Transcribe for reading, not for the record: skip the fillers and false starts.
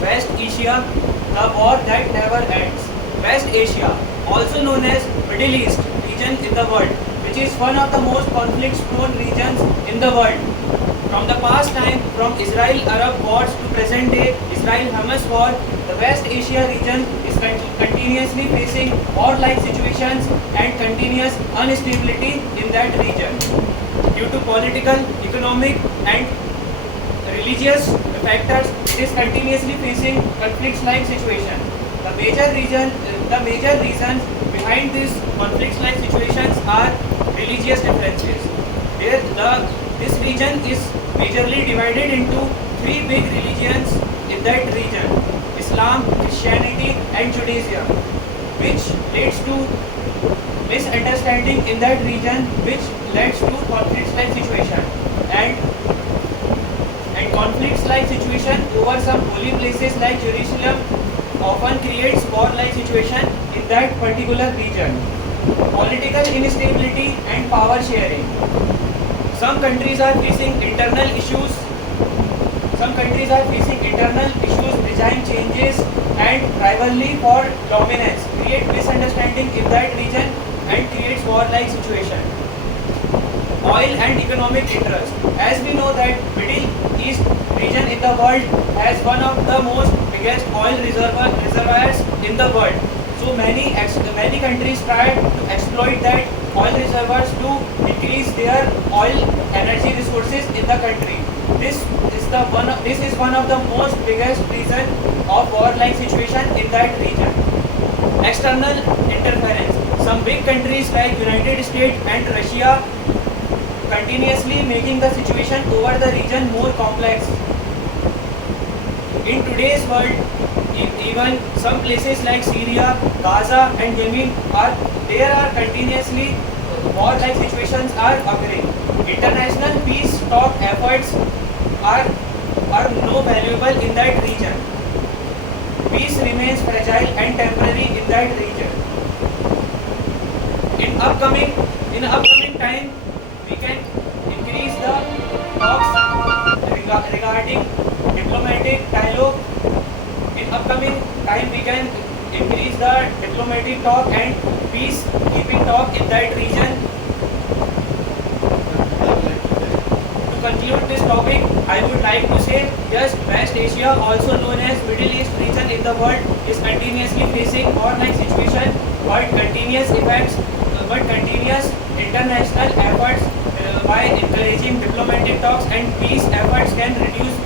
West Asia, the war that never ends. West Asia, also known as Middle East region in the world, which is one of the most conflict-prone regions in the world. From the past time, from Israel-Arab wars to present day Israel-Hamas war, the West Asia region is continuously facing war-like situations and continuous instability in that region. Due to political, economic and religious factors, it is continuously facing conflicts-like situation. The major reasons behind these conflicts-like situations are religious differences. This region is majorly divided into three big religions in that region: Islam, Christianity, and Judaism, which leads to misunderstanding in that region, which leads to conflicts-like situation and conflicts-like situation over some holy places like Jerusalem often creates war-like situation in that particular region. Political instability and power sharing. Some countries are facing internal issues. Regime changes and rivalry for dominance create misunderstanding in that region and creates war-like situation. Oil and economic interest. As we know that Middle East region in the world has one of the most biggest oil reservoirs in the world. So many countries try to exploit that oil reservoirs to increase their oil energy resources in the country. This is one of the most biggest reason of war-like situation in that region. External interference. Some big countries like United States and Russia continuously making the situation over the region more complex. In today's world, even some places like Syria, Gaza and Yemen there are continuously war-like situations are occurring. International peace talk efforts are no valuable in that region. Peace remains fragile and temporary in that region. In upcoming time, we can increase the talks regarding diplomatic dialogue. In upcoming time, we can increase the diplomatic talk and peacekeeping talk in that region. To conclude this topic, I would like to say, yes, West Asia, also known as Middle East region in the world, is continuously facing war-like situation, but continuous international efforts by encouraging diplomatic talks and peace efforts can reduce